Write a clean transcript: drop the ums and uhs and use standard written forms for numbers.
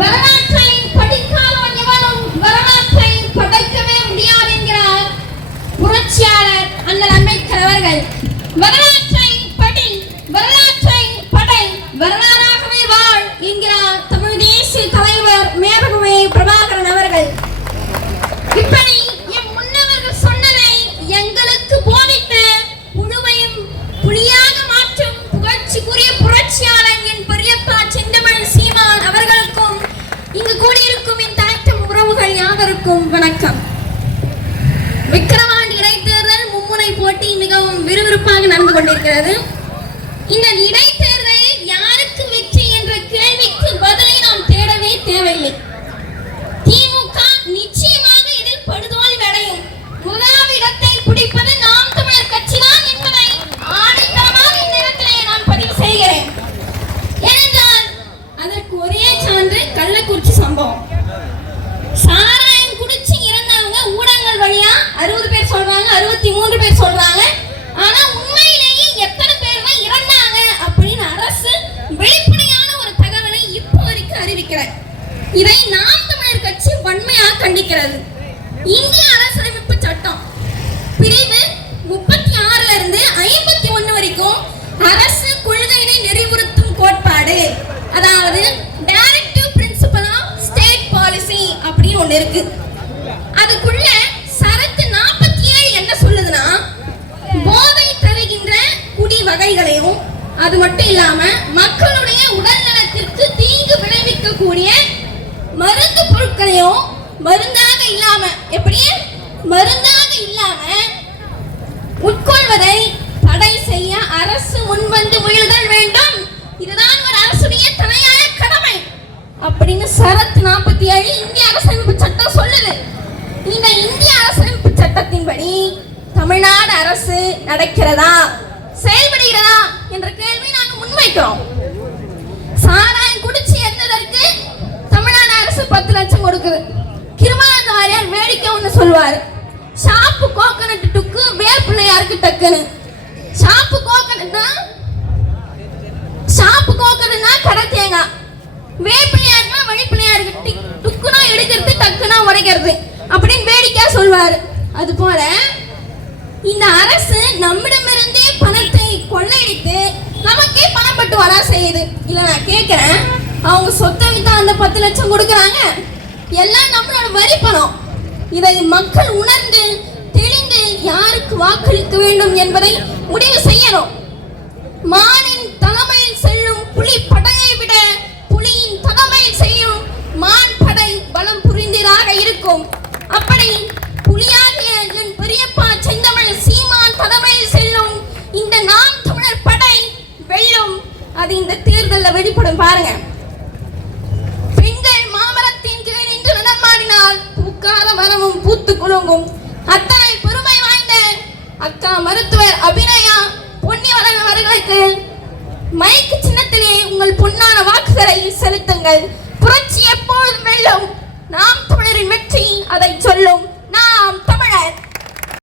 வரலாற்றை படிக்காதவன் எவனும் வரலாற்றை படைக்கவே முடியாது என்கிறார் புரட்சியாளர் அண்ணல் அம்பேத்கர் அவர்கள். வரலாற்றை படி, வரலாற்றை படை, வரலாறாகவே வாழ் என்கிறார் தமிழ் தேசிய தலைவர் மேதகுவே பிரபாகரன் அவர்கள். இப்படி எம் முன்னவர்கள் சொன்னதை எங்களுக்கு போதித்த முழுமையும் புலியாக மாற்றும் புகழ்ச்சிக்குரிய புரட்சியாளர் என் பெரியப்பா செந்தமிழ் சீமான் அவர்களுக்கும் இங்கு கூடியிருக்கும் என் தாய்த்தம் உறவுகள் யாவருக்கும் வணக்கம். விக்கிரவாண்டி இடைத்தேர்தல் மும்முனை போட்டி மிகவும் விறுவிறுப்பாக நடந்து கொண்டிருக்கிறது. இந்த இடைத்தேர்தலில் யாருக்கு வெற்றி என்ற கேள்விக்கு பதிலை நாம் தேடவே தேவையில்லை. திமுக நிச்சயமாக இதில் படுதோல்வி அடையும். முதலாவது இடத்தை பிடிப்பது நாம் தமிழர் கட்சிதான் என்பதை ஆணித்தரமாக இந்த இடத்திலே நான் பதிவு செய்கிறேன். ஏனென்றால் அதற்கு ஒரே சான்று கள்ளக்குறிச்சி சம்பவம். சாராயம் குடிச்சு இறந்தவங்க ஊடகங்கள் வழியா 60 பேர் சொல்றாங்க, 63 பேர் சொல்றாங்க. ஆனா உண்மையிலேயே எத்தனை பேர் இறந்தாங்க அப்படின்னு அரசு வெளிப்படையான ஒரு தகவலை இப்போ வரைக்கும் அறிவிக்கிறார். இதை நாம் தமிழர் கட்சி வன்மையாக கண்டிக்கிறது. இந்திய அரசியலமைப்பு சட்டம் பிரிவு 36 இருந்து 51 வரைக்கும் அரசு கொள்கையை நெறிவுறுத்தும் கோட்பாடு, அதாவது directive principle of state policy அப்படின்னு ஒண்ணு இருக்கு. அதுக்குள்ள சரத்து 47 என்ன சொல்லுதுன்னா, போதை தருகின்ற குடி வகைகளையும் அது மட்டும் இல்லாம மக்களுடைய உடல் நலத்திற்கு தீங்கு விளைவிக்கக்கூடிய மருந்து பொருட்களையும் மருந்தாக இல்லாம உட்கொள்வதை தடை செய்ய அரசு முன்வந்து முயலுதல் வேண்டும். இதுதான் ஒரு அரசுடைய தலையாய கடமை அப்படின்னு சரத் 47 இந்திய அரசியலமைப்பு சட்டம் சொல்லுது. இந்த இந்திய அரசியலமைப்பு சட்டத்தின்படி தமிழ்நாடு அரசு நடக்கிறதா, செயல்படுகிறதா என்ற கேள்வி நாங்கள் முன்வைக்கிறோம். சாராயம் குடிச்சு இறந்ததற்கு தமிழ்நாடு அரசு 10 லட்சம் கொடுக்குது. கிருமானந்த வாரியார் வேடிக்கை ஒன்று சொல்வாரு, ஷாப்பு கோகனட் டுக்கு வேப்பிள்ளையாருக்கு டக்குன்னு. ஷாப்பு கோகனட்னா கடை தேங்காய், வேப்பிள்ளையாருன்னா வழிப்பிள்ளையாருக்கு டுக்குனா எடுக்கிறது, டக்குனா உடைக்கிறது அப்படின்னு வேடிக்கையா சொல்வாரு. அது போல இந்த அரசு நம்மிடமிருந்தே பணத்தை கொள்ளையடித்து நமக்கே பணப்பட்டு வர செய்யுது. இல்ல நான் கேட்கிறேன், அவங்க சொத்தை வித்தா அந்த 10 லட்சம் கொடுக்குறாங்க, எல்லாம் நம்மளோட வரி பணம். இதை மக்கள் உணர்ந்து தெளிந்து யாருக்கு வாக்களிக்க வேண்டும் என்பதை முடிவு செய்யணும். மானின் தலைமையில் செல்லும் புலி படையை விட புலியின் தலைமையில் செய்யும் மான் படை பலம் புரிந்ததாக இருக்கும். அப்படி புலியாகிய என் பெரியப்பா செந்தமிழ் சீமான் தலைமையில் செல்லும் இந்த நாம் தமிழர் படை வெல்லும். அது இந்த தேர்தலில் வெளிப்படும். பாருங்க, பெண்கள் மாமரத்தின் கீழ் நின்று நடமாடினால் பூக்காத மரமும் பூத்து குலுங்கும். அத்தனை பெருமை வாய்ந்த அக்கா மருத்துவர் அபிநயா பொன்னிவரன் அவர்களுக்கு மைக்கு சின்னத்திலே உங்கள் பொன்னான வாக்குகளை செலுத்துங்கள். புரட்சி எப்பொழுதும் வெல்லும். நாம் தமிழரின் வெற்றி அதை சொல்லும். நாம் தமிழர்.